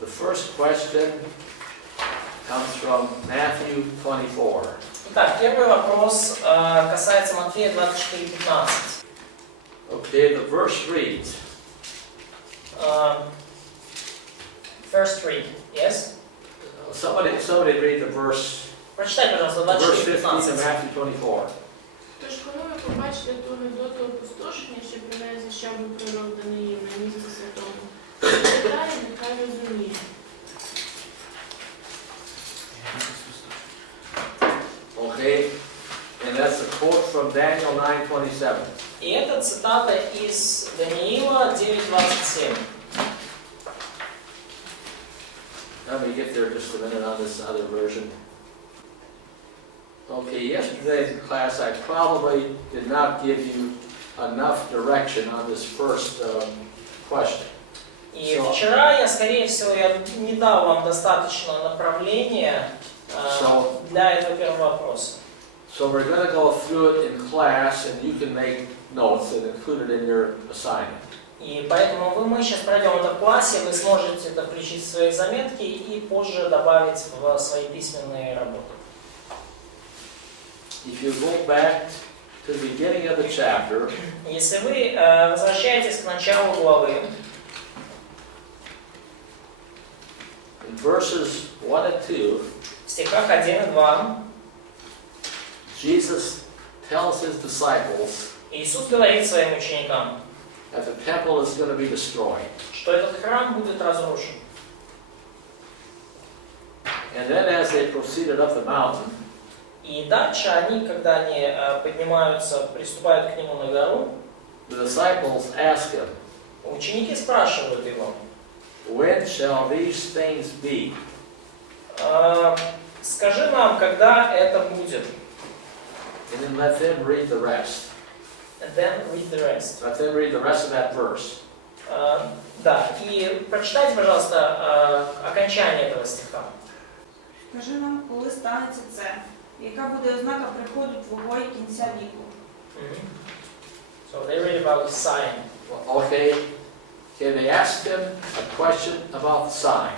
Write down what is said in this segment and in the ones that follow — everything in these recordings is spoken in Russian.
The first question comes from Matthew 24. Итак, первый вопрос касается Матфея 24:15. Okay, the verse reads. First read, yes? Somebody read the verse. Прочитай, пожалуйста, Verse 15 of 24:15. Matthew 24. Тож, коли ви побачите ту недоту опустошення, що прилягає за щаблю пророк Даниїл на місці святому, читає, нехай розуміє. Okay, and that's a quote from Daniel 9:27. И это цитата из Даниила 9:27. Let me get there just a minute on this other version. Okay, yesterday's class I probably did not give you enough direction on this first question. И вчера скорее всего, я не дал вам достаточно направления для этого первого вопроса. So we're going to go through it in class, and you can make notes and include it in your assignment. И поэтому мы сейчас пройдем это в классе, вы сможете это включить в свои заметки и позже добавить в свои письменные работы. If you go back to the beginning of the chapter, если вы возвращаетесь к началу главы, in verses 1 and 2, в стихах 1 и 2, Jesus tells his disciples Иисус говорит своим ученикам, that the temple is going to be destroyed. что этот храм будет разрушен. And then as they proceeded up the mountain, И дальше они, когда они поднимаются, приступают к нему на гору, the disciples ask him, ученики спрашивают его, when shall these things be? скажи нам, когда это будет. And then let them read the rest. And then read the rest. Let them read the rest of that verse. Да, и прочитайте, пожалуйста, окончание этого стиха. Скажи нам, коли станеться це, яка буде ознака приходу Твого і кінця віку? So they read about the sign. Okay, can they ask him a question about the sign?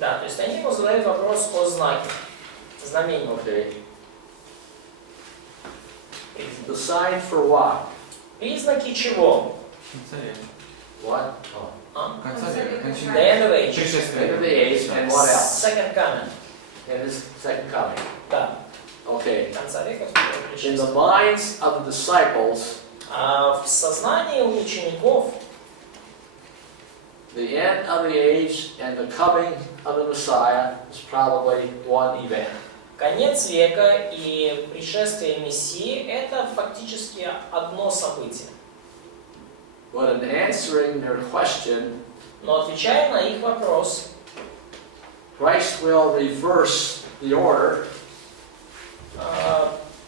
Да, то есть они ему задают вопрос о знаке, знамении. Okay. The sign for what? Признаки чего? What? The end of age. End of the age, and what else? Second coming. And his second coming. Да. Okay. Конца века. In the minds of the disciples, В сознании у учеников the end of the age and the coming of the Messiah is probably one event. конец века и пришествие Мессии – это фактически одно событие. But in answering their question, Но отвечая на их вопрос, Christ will reverse the order.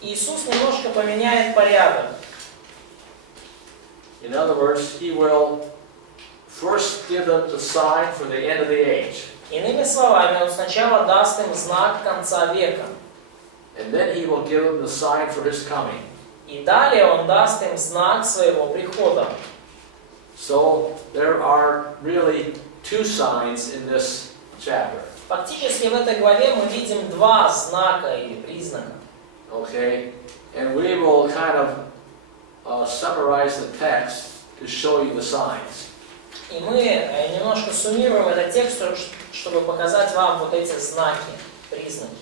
Иисус немножко поменяет порядок. In other words, he will first give them the sign for the end of the age. Иными словами, Он сначала даст им знак конца века. And then he will give them the sign for his coming. И далее Он даст им знак своего прихода. So there are really two signs in this chapter. Фактически в этой главе мы видим два знака или признака. Okay? And we will kind of summarize the text to show you the signs. И мы немножко суммируем этот текст, чтобы показать вам вот эти знаки, признаки.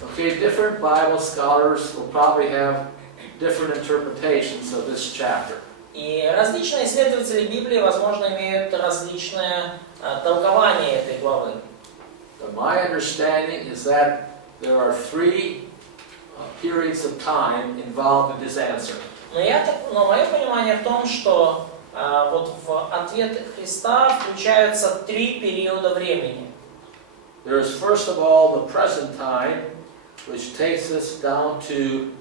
Okay, different Bible scholars will probably have different interpretations of this chapter. И различные исследователи Библии, возможно, имеют различное толкование этой главы. But my understanding is that there are three periods of time involved in this answer. Но мое понимание в том, что вот в ответ Христа включаются три периода времени. There is first of all the present time, which takes us down to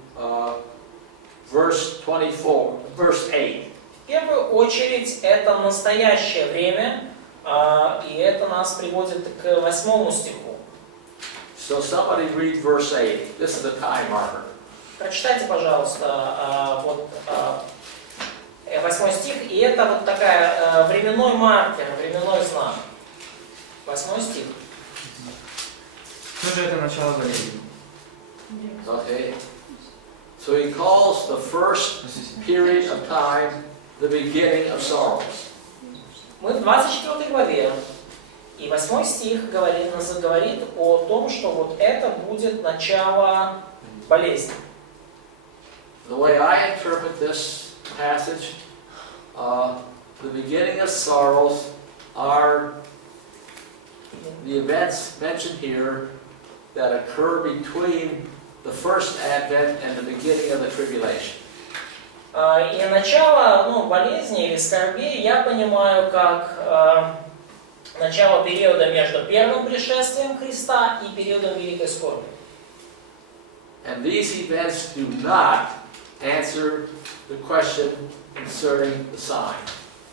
verse 24, verse 8. В первую очередь это настоящее время, и это нас приводит к 8 стиху. So somebody read verse 8. This is the time marker. Прочитайте, пожалуйста, вот 8 стих, и это вот такая временной маркер, временной знак. 8 стих. Что же это начало болезни? Okay. So he calls the first period of time the beginning of sorrows. Мы в 24 главе, и 8 стих говорит о том, что вот это будет начало болезни. The way I interpret this passage, the beginning of sorrows are the events mentioned here that occur between the first advent and the beginning of the tribulation. И начало болезни или скорбей я понимаю как начало периода между первым пришествием Христа и периодом Великой Скорби. And these events do not answer the question concerning the sign.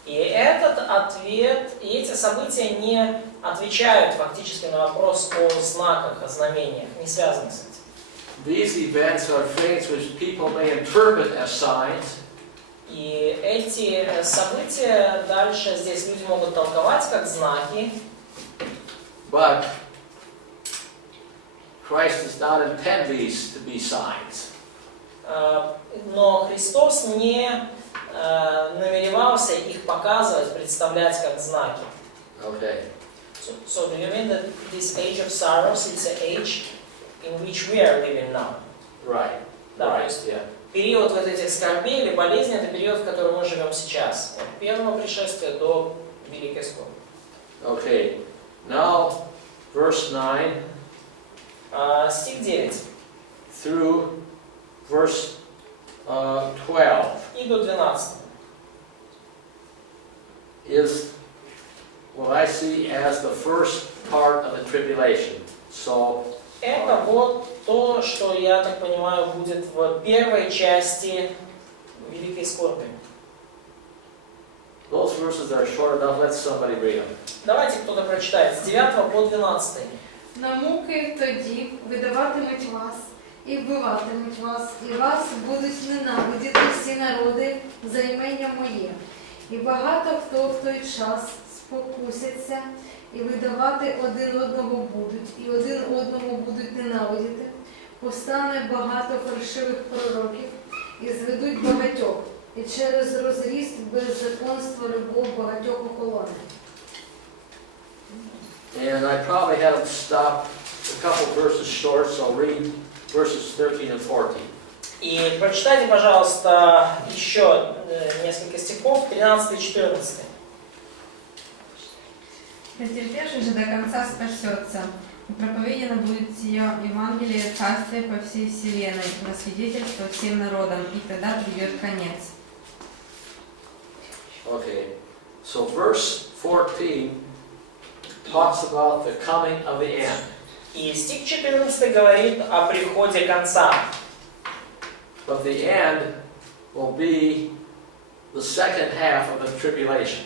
И этот ответ, и эти события не отвечают фактически на вопрос о знаках, о знамениях, не связаны с этим. These events are things which people may interpret as signs. И эти события дальше здесь люди могут толковать как знаки. But Christ does not intend these to be signs. Но Христос не намеревался их показывать, представлять как знаки. Okay. So do you mean that this age of sorrows is an age in which we are living now? Right. Да, то Right. есть Yeah. период вот этих скорбей или болезней – это период, в котором мы живем сейчас. От первого пришествия до Великой Скорби. Okay. Now, verse 9 Стих 9 through verse 12 и до 12. is what I see as the first part of the tribulation. So, Это вот то, что, я так понимаю, будет в первой части Великой Скорби. those verses are short enough. Let somebody read them. Давайте кто-то прочитает с 9 по 12. На муки тоді видаватимуть вас, і вбиватимуть вас, і вас будуть ненавидіти всі народи за іменем моє. І багато хто в той час спокусяться, і видавати один одного будуть, і один одного будуть ненавидіти. Повстане багато фальшивих пророків, і зведуть багатьох, і через розріст беззаконства любов багатьох охолоне. And I probably had them stop a couple verses short, so read verses 13 and 14. И прочитайте, пожалуйста, еще несколько стихов, 13 и 14. Претерпевший же до конца спасется, и проповедано будет сие Евангелие Царствия по всей вселенной, на свидетельство всем народам, и тогда придет конец. Okay, so verse 14 talks about the coming of the end. И стих 14 говорит о приходе конца. But the end will be the second half of the tribulation.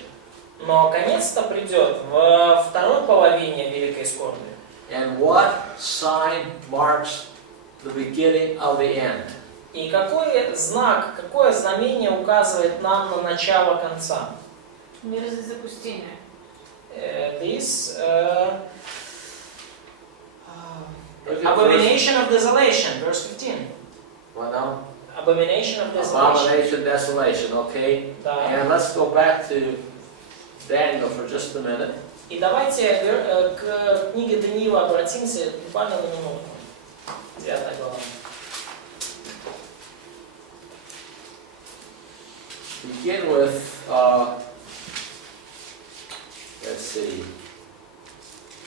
Но конец-то придет во второй половине Великой Скорби. And what sign marks the beginning of the end? И какой знак, какое знамение указывает нам на начало конца? Мерзость запустения. This abomination of desolation, verse 15. Well, now, Abomination of desolation. abomination, desolation, okay? Да. And let's go back to Daniel for just a minute. И давайте к книге Даниила обратимся буквально на минуту. 9 глава. Begin with, let's see,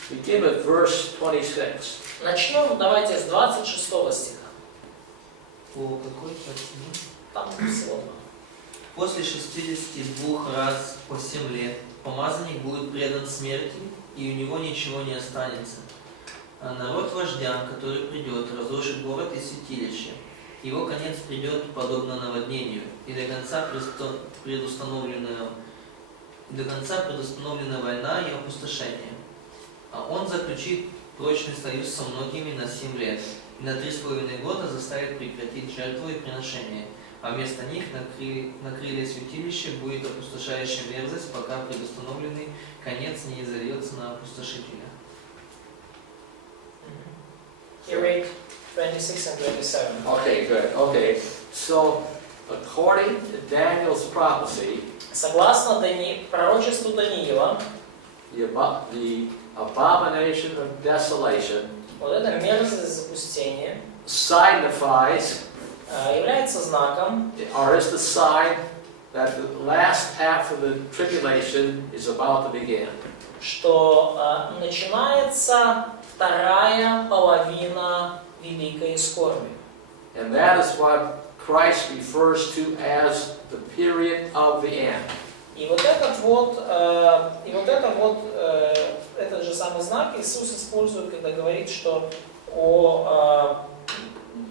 begin with verse 26. Начнем давайте с 26 стиха. По какой статье? Там всего два. После 62 раз по 7 лет помазанник будет предан смерти, и у него ничего не останется. А народ вождя, который придет, разрушит город и святилище. Его конец придет подобно наводнению, и до конца предустановлена война и опустошение. А он заключит прочный союз со многими на 7 лет, и на 3,5 года заставит прекратить жертву и приношение. а вместо них на крылья святилища будет опустошающая мерзость, пока предустановленный конец не изольется на опустошителя. Here read 26 and 27. Okay, good. Okay, so according to Daniel's prophecy, Согласно пророчеству Даниила, the abomination of desolation вот эта мерзость запустения signifies, является знаком, or is the sign that the last half of the tribulation is about to begin. что начинается вторая половина великой скорби. And that is what Christ refers to as the period of the end. И вот этот же самый знак Иисус использует, когда говорит, что о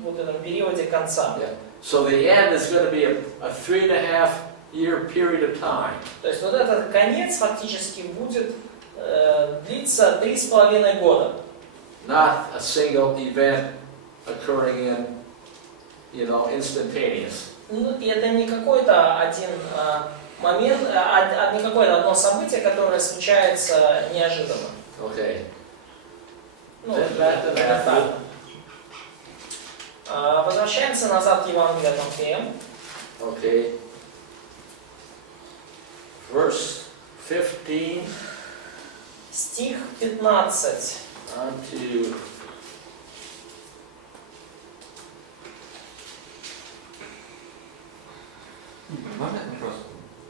вот этом периоде конца. Yeah. So the end is going to be a 3.5-year period of time. То есть вот этот конец фактически будет длиться 3,5 года. Not a single event occurring in, instantaneous. Ну, и это не какой-то один момент, не какое-то одно событие, которое случается неожиданно. Okay. Ну, Then back to Matthew. Возвращаемся назад к Евангелию от Матфея. Okay. Verse 15 Стих 15. on to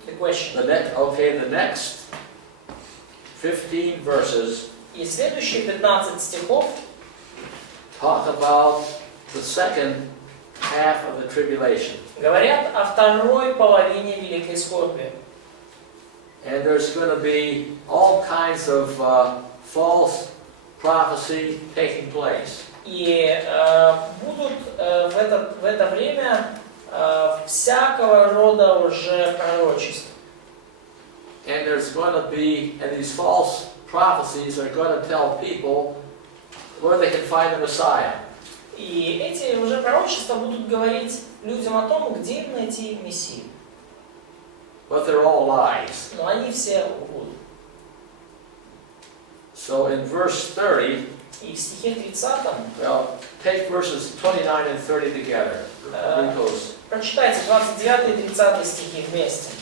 The question. the next 15 verses И следующие 15 стихов talk about the second half of the tribulation. говорят о второй половине великой скорби. And there's going to be all kinds of false prophecy taking place. И будут в это время всякого рода уже пророчеств. And there's going to be, and these false prophecies are going to tell people where they can find the Messiah. И эти уже пророчества будут говорить людям о том, где им найти Мессию. But they're all lies. Но они все лгут. So in verse 30, И в стихе 30 well, take verses 29 and 30 together. Read those. прочитайте 29 и 30 стихи вместе.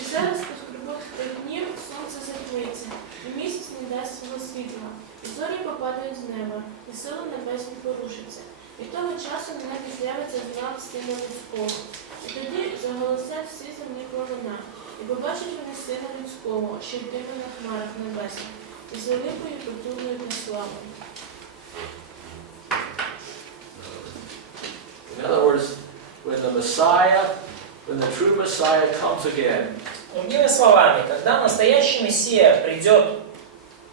І зараз по скорботах тих днів сонце затьмиться, і місяць не дасть свого світла, і зорі попадають з неба, і сили небесні порушаться. І того часу на небі з'явиться знак Сина Людського. І тоді заголосять всі земні племена, і побачать вони Сина Людського, що йтиме на хмарах небесних, і з великою потужною славою. In other words, when the true Messiah comes again, Другими словами, когда настоящий Мессия придет,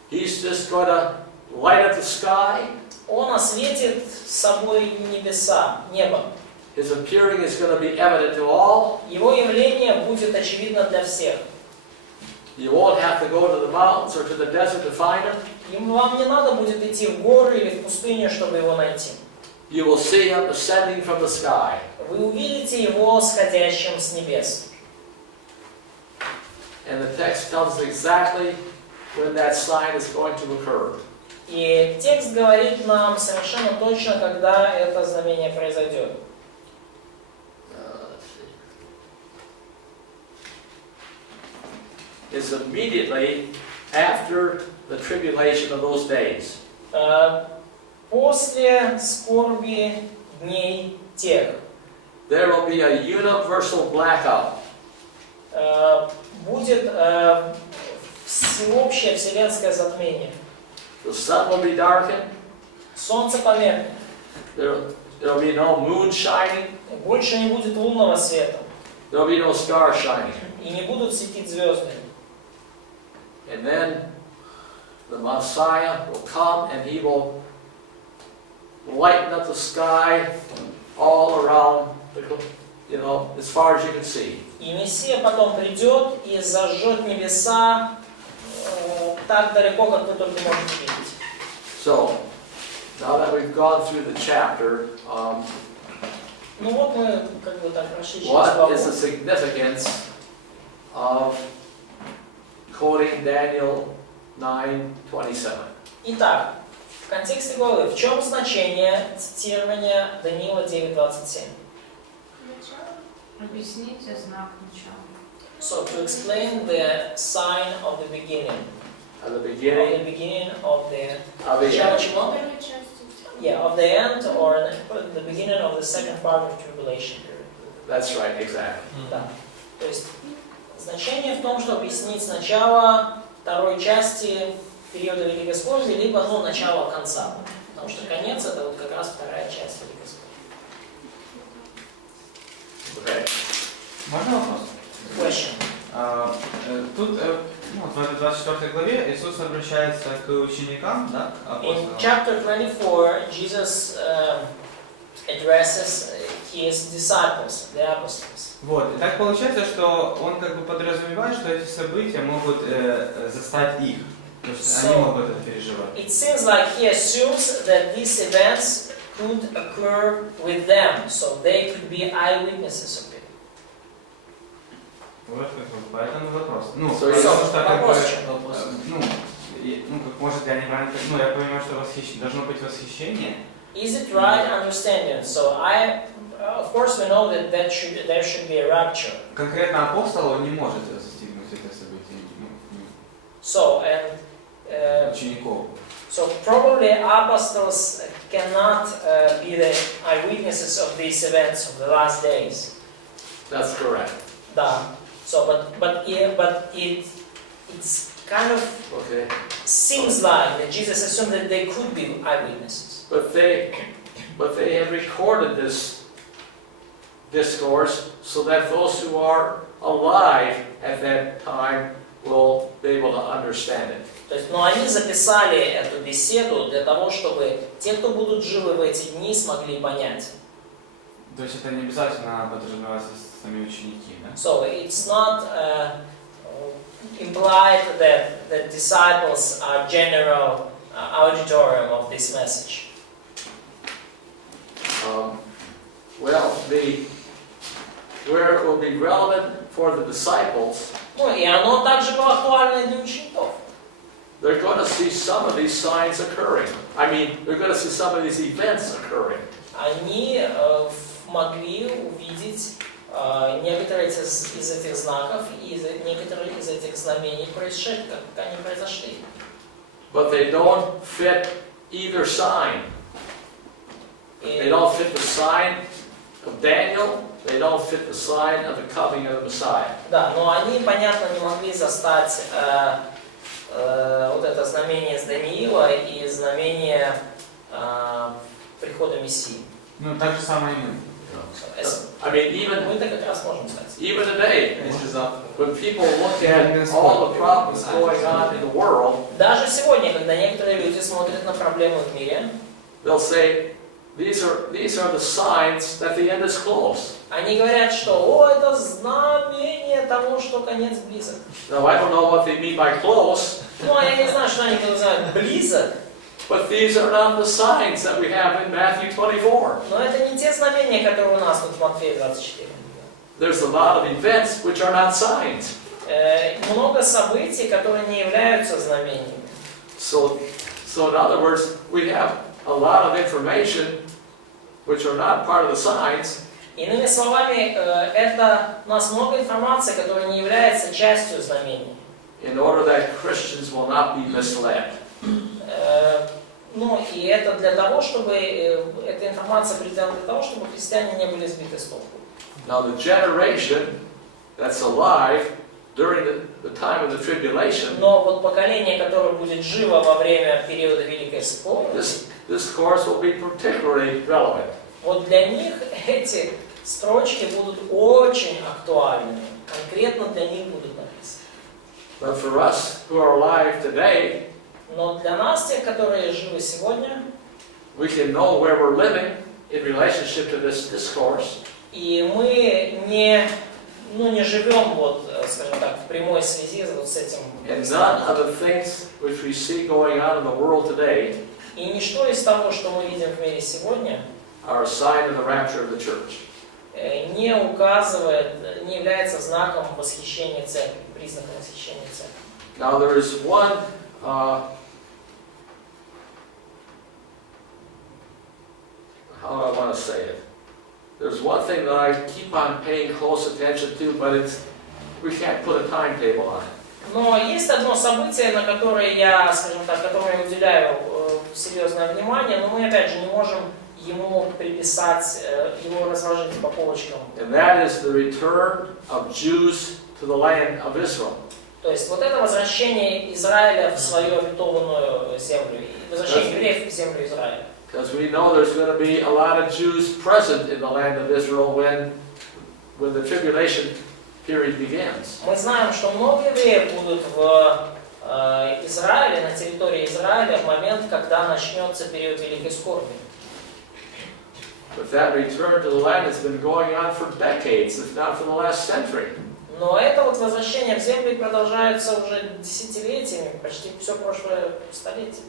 he's just going to light up the sky. Он осветит собой небеса, небо. His appearing is going to be evident to all. Его явление будет очевидно для всех. You won't have to go to the mountains or to the desert to find him. Вам не надо будет идти в горы или в пустыню, чтобы его найти. You will see him ascending from the sky. Вы увидите его сходящим с небес. And the text tells us exactly when that sign is going to occur. И текст говорит нам совершенно точно, когда это знамение произойдет. Let's see. It's immediately after the tribulation of those days. После скорби дней тех There will be a universal blackout. будет всеобщее вселенское затмение. The sun will be darkened. Солнце померкнет. There will be no moon shining. Больше не будет лунного света. There will be no star shining. И не будут светить звезды. And then the Messiah will come and he will lighten up the sky all around, as far as you can see. И Мессия потом придет и зажжет небеса так далеко, как вы только можете видеть. So, Now that we've gone through the chapter, Ну вот мы как бы так прошли через what главу. is the significance of quoting Daniel 9:27? Итак, в контексте главы, в чем значение цитирования Даниила 9:27? Объясните знак начала. So, to explain the sign of the beginning. At the Or beginning the beginning of the... of the Начало end. чего? Первой части. Yeah, of the end or the beginning of the second part of tribulation period. That's right, exactly. Да. То есть значение в том, что объяснить начало второй части периода Великой Скорби, либо начало конца. Потому что конец это вот как раз вторая часть Великой Скорби. Okay. Можно вопрос? Question. Тут в этой 24 главе Иисус обращается к ученикам, да, к In апостолам. chapter 24, Jesus addresses his disciples, the apostles. Вот, и так получается, что он как бы подразумевает, что эти события могут застать их. То есть они могут это переживать. It seems like he assumes that these events could occur with them, so they could be eyewitnesses of it. Вот как бы, поэтому вопрос. Ну, So, потому что как бы, вопрос в чем? как может я неправильно, я понимаю, что должно быть восхищение. Is it right understanding? So of course, we know that there should be a rapture. Конкретно апостол он не может застигнуть это событие, So учеников. so probably apostles cannot be the eyewitnesses of these events of the last days. That's correct. Да. So, it's kind of Okay. seems like that Jesus assumed that they could be eyewitnesses. But they have recorded this discourse so that those who are alive at that time will be able to understand it. То есть, но они записали эту беседу для того, чтобы те, кто будут живы в эти дни, смогли понять. То есть это не обязательно подразумевается сами ученики, да? So it's not implied that the disciples are general auditorium of this message. Where it will be relevant for the disciples, Ну и оно также было актуально и для учеников. they're going to see some of these signs occurring. I mean, they're going to see some of these events occurring. Они могли увидеть некоторые из этих знаков и некоторые из этих знамений, как они произошли. But they don't fit either sign. They don't fit the sign of Daniel. They don't fit the sign of the coming of the Messiah. Да, но они, понятно, не могли застать вот это знамение с Даниила и знамение прихода Мессии. Ну, так же самое и мы. I mean, even Мы-то как раз можем сказать. today, when people look at all the problems going on in the world, Даже сегодня, когда некоторые люди смотрят на проблемы в мире, they'll say, these are the signs that the end is close. они говорят, что это знамение того, что конец близок. Now, I don't know what they mean by close, Ну, а я не знаю, что они называют близок, but these are not the signs that we have in Matthew 24. но это не те знамения, которые у нас тут в Матфея 24. There's a lot of events which are not signs. Много событий, которые не являются знамениями. So in other words, we have a lot of information which are not part of the signs, Иными словами, это у нас много информации, которая не является частью знамений. in order that Christians will not be misled. Ну, и это для того, чтобы эта информация придана для того, чтобы христиане не были сбиты с толку. Now the generation that's alive during the time of the tribulation, Но вот поколение, которое будет живо во время периода Великой Скорби, this course will be particularly relevant. вот для них эти строчки будут очень актуальны. Конкретно для них будут написаны. But for us who are alive today, Но для нас, тех, которые живы сегодня, we can know where we're living in relationship to this discourse. и мы не живем, вот, скажем так, в прямой связи вот с этим. And none of the things which we see going on in the world today И ничто из того, что мы видим в мире сегодня, are a sign of the rapture of the church. не указывает, не является знаком восхищения церкви, признаком восхищения церкви. Now there is one how do I want to say it? There's one thing that I keep on paying close attention to, but we can't put a timetable on it. Но есть одно событие, на которое я, скажем так, которому я уделяю серьезное внимание, но мы опять же не можем ему приписать, его разложить по полочкам. And that is the return of Jews to the land of Israel. То есть вот это возвращение Израиля в свою обетованную землю, возвращение евреев в землю Израиля. Because we know there's going to be a lot of Jews present in the land of Israel when the tribulation period begins. Мы знаем, что много евреев будут в Израиле, на территории Израиля в момент, когда начнется период Великой Скорби. But that return to the land has been going on for decades, if not for the last century. Но это вот возвращение в землю продолжается уже десятилетиями, почти все прошлое столетие.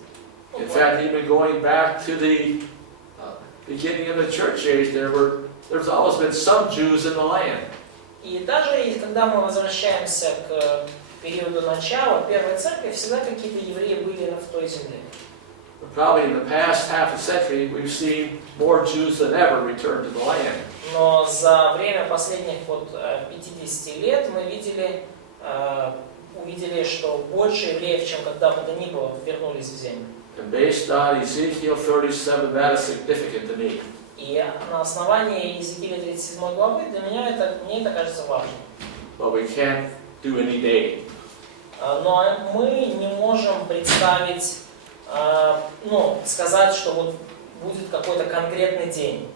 In fact, even going back to the beginning of the church age, there's always been some Jews in the land. И даже когда мы возвращаемся к периоду начала первой церкви, всегда какие-то евреи были в той земле. But probably in the past half a century, we've seen more Jews than ever return to the land. Но за время последних 50 лет мы увидели, что больше евреев, чем когда бы то ни было, вернулись в землю. And based on Ezekiel 37, that is significant to me. И на основании Иезекииля 37 главы для меня мне это кажется важным. But we can't do any dating. Но мы не можем представить, сказать, что вот будет какой-то конкретный день.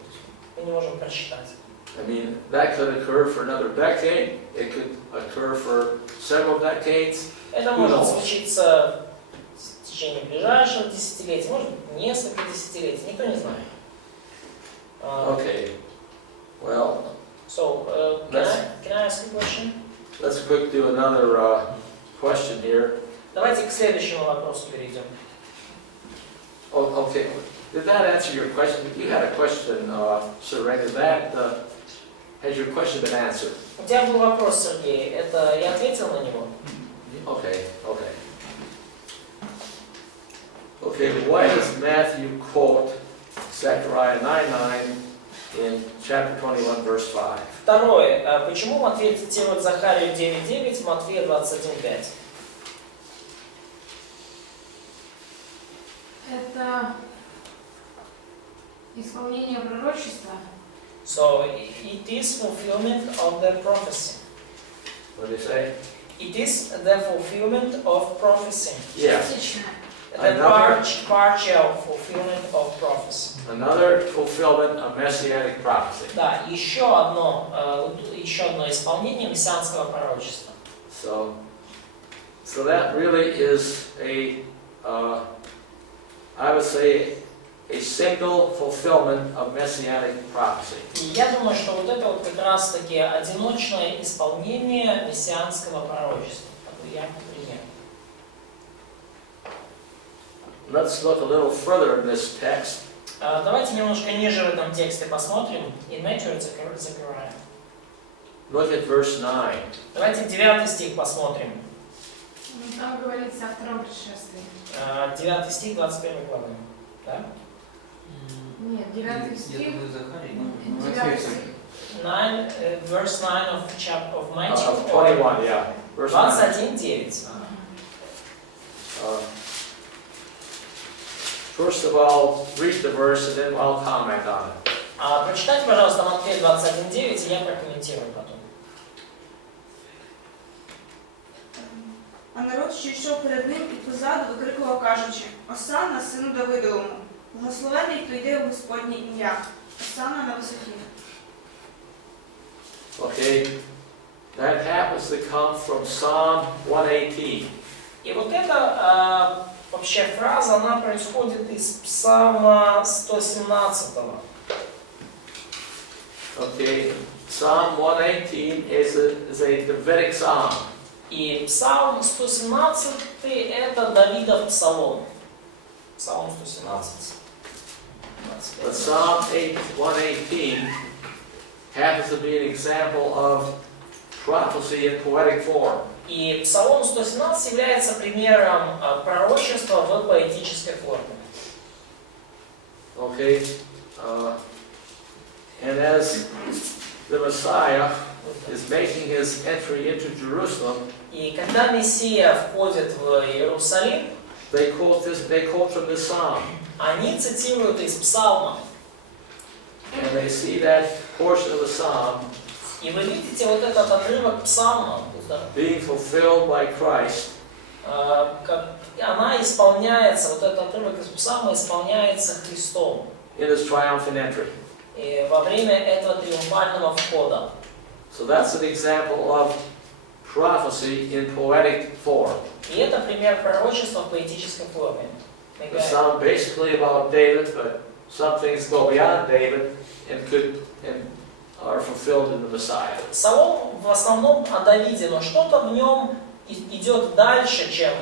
Мы не можем просчитать. I mean, that could occur for another decade. It could occur for several decades. Это может случиться в течение ближайшего десятилетия, может быть, несколько десятилетий, никто не знает. Okay. Well, So, can I ask you a question? let's quick do another question here. Давайте к следующему вопросу перейдем. Oh, okay. Did that answer your question? You had a question, Sir Ray. Has your question been answered? У тебя был вопрос, Сергей. Это я ответил на него? Okay, okay. Okay, why does Matthew quote Zechariah 9:9 in chapter 21, verse 5? Второе. Почему Матфей цитирует Захарию 9:9, Матфея 21:5? Это исполнение пророчества. So, it is fulfillment of the prophecy. What do you say? It is the fulfillment of prophecy. Yes. Частично. The partial fulfillment of prophecy. Another fulfillment of messianic prophecy. Да, еще одно исполнение мессианского пророчества. So that really is I would say, a single fulfillment of messianic prophecy. И я думаю, что вот это вот как раз таки одиночное исполнение мессианского пророчества. Такой яркий пример. Let's look a little further in this text. Давайте немножко ниже в этом тексте посмотрим. In Matthew Zechariah. Look at verse 9. Давайте 9 стих посмотрим. Там говорится о втором пришествии. 9 стих 21 главы. Да? Нет, 9 стих. Я думаю, Захарий. 9 стих. Verse 9 of Matthew. Of 21, yeah. Verse 9. 21:9. First of all, read the verse and then I'll comment on it. Прочитайте, пожалуйста, Матфея 21:9, и я прокомментирую потом. А народ, що йшов перед ним і позаду, викрикував, кажучи: «Осанна, сину Давидовому, благословений, хто йде в Господнє ім'я, Осанна на висоті». Okay, that happens to come from Psalm 118. И вот эта вообще фраза, она происходит из Псалма 117. Okay, Psalm 118 is a Davidic psalm. И Псалм 117 это Давидов псалом. Псалом 117. But Psalm 118 happens to be an example of prophecy in poetic form. И Псалом 117 является примером пророчества в поэтической форме. Okay? And as the Messiah is making his entry into Jerusalem, И когда Мессия входит в Иерусалим, they quote from this psalm. они цитируют из Псалма. And they see that portion of the psalm И вы видите вот этот отрывок Псалма, being fulfilled by Christ как она исполняется, вот этот отрывок из Псалма исполняется Христом. in his triumphant entry. И во время этого триумфального входа. So that's an example of prophecy in poetic form. И это пример пророчества в поэтической форме. The psalm basically about David, but some things go beyond David and are fulfilled in the Messiah. Псалом в основном о Давиде, но что-то в нем идет дальше, чем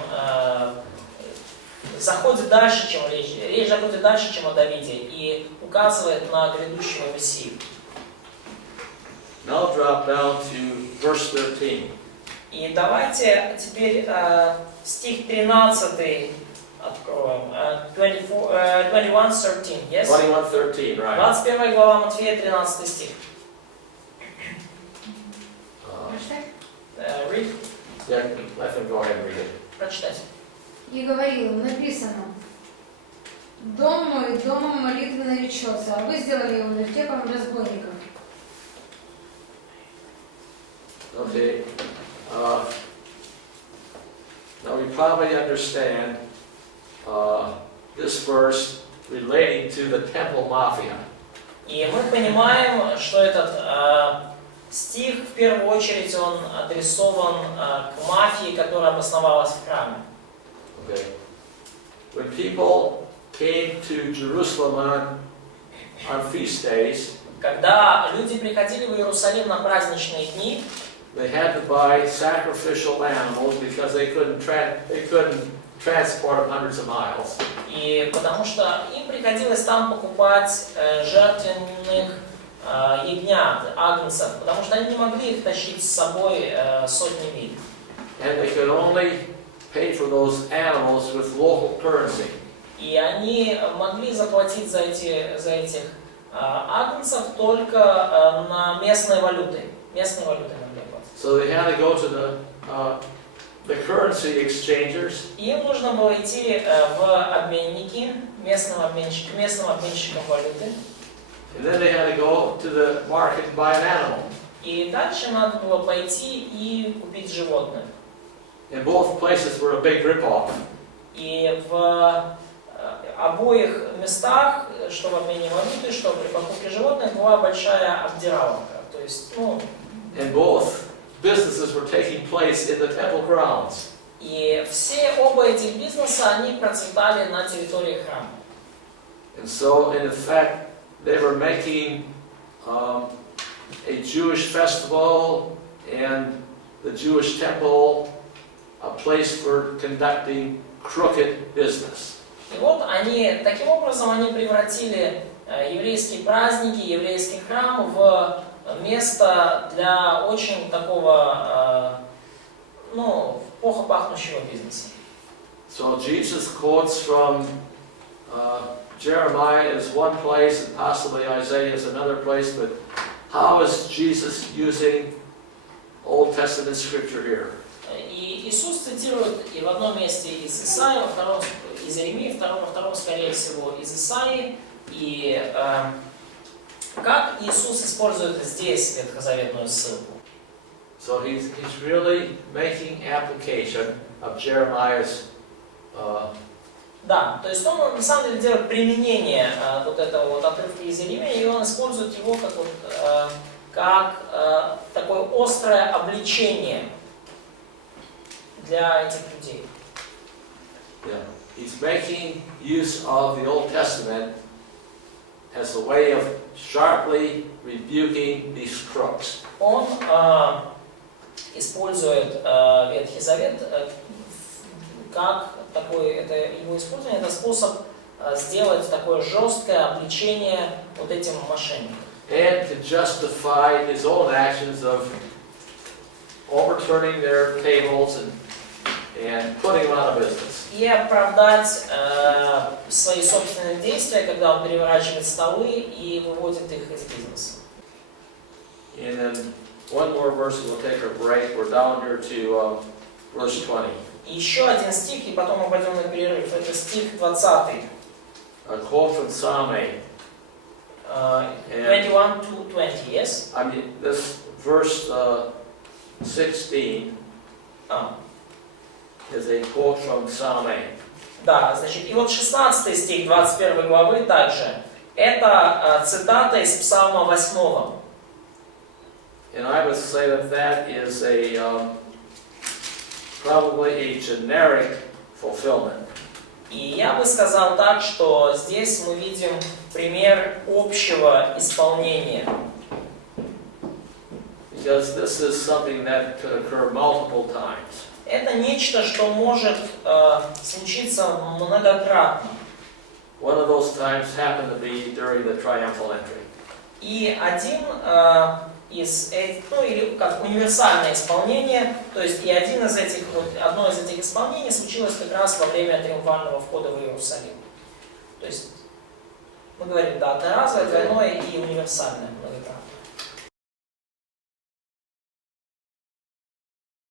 заходит дальше, чем речь заходит дальше, чем о Давиде, и указывает на грядущего Мессию. Now drop down to verse 13. И давайте теперь стих 13 откроем. 21:13, yes? 21:13, right? 21 глава Матфея, 13 стих. Read. Yeah, let them go ahead and read it. Прочитайте. И говорил, написано, «Дом мой домом молитвы наречется, а вы сделали его вертепом разбойников». Okay. Now we probably understand this verse relating to the temple mafia. И мы понимаем, что этот стих, в первую очередь, он адресован к мафии, которая обосновалась в храме. Okay. When people came to Jerusalem on feast days, Когда люди приходили в Иерусалим на праздничные дни, they had to buy sacrificial animals because they couldn't transport them hundreds of miles. и потому что им приходилось там покупать жертвенных ягнят, агнцев, потому что они не могли их тащить с собой сотни миль. And they could only pay for those animals with local currency. И они могли заплатить за этих агнцев только на местной валюты. Местной валютой могли платить. So they had to go to the currency exchangers. И им нужно было идти в обменники, к местным обменщикам валюты. And then they had to go to the market and buy an animal. И дальше надо было пойти и купить животное. And both places were a big rip-off. И в обоих местах, что в обмене валюты, что при покупке животных, была большая обдираловка. То есть, And both businesses were taking place in the temple grounds. и оба этих бизнеса, они процветали на территории храма. And so, in effect, they were making a Jewish festival and the Jewish temple a place for conducting crooked business. И вот таким образом они превратили еврейские праздники, еврейский храм в место для очень такого, плохо пахнущего бизнеса. So Jesus quotes from Jeremiah is one place and possibly Isaiah is another place, but how is Jesus using Old Testament scripture here? И Иисус цитирует и в одном месте из Исаии, во втором из Иеремии, во втором, скорее всего, из Исаии. И как Иисус использует здесь ветхозаветную ссылку? So he's really making application of Jeremiah's. Да, то есть он на самом деле делает применение вот этого вот отрывка из Иеремии, и он использует его как такое острое обличение для этих людей. Yeah, he's making use of the Old Testament as a way of sharply rebuking these crooks. Он использует Ветхий Завет как это его использование, это способ сделать такое жесткое обличение вот этим мошенникам. And to justify his own actions of overturning their tables and putting them out of business. И оправдать свои собственные действия, когда он переворачивает столы и выводит их из бизнеса. And then one more verse, we'll take our break. We're down here to verse 20. И еще один стих, и потом мы пойдем на перерыв. Это стих 20. A quote from Psalm 8. 21 to 20, yes? I mean, this verse 16 is a quote from Psalm 8. Да, значит, и вот 16 стих 21 главы также. Это цитата из Псалма 8. And I would say that is probably a generic fulfillment. И я бы сказал так, что здесь мы видим пример общего исполнения. Because this is something that could occur multiple times. Это нечто, что может случиться многократно. One of those times happened to be during the triumphal entry. И один из этих, ну или как универсальное исполнение, то есть и одно из этих исполнений случилось как раз во время триумфального входа в Иерусалим. То есть мы говорим, да, одноразовое, двойное и универсальное.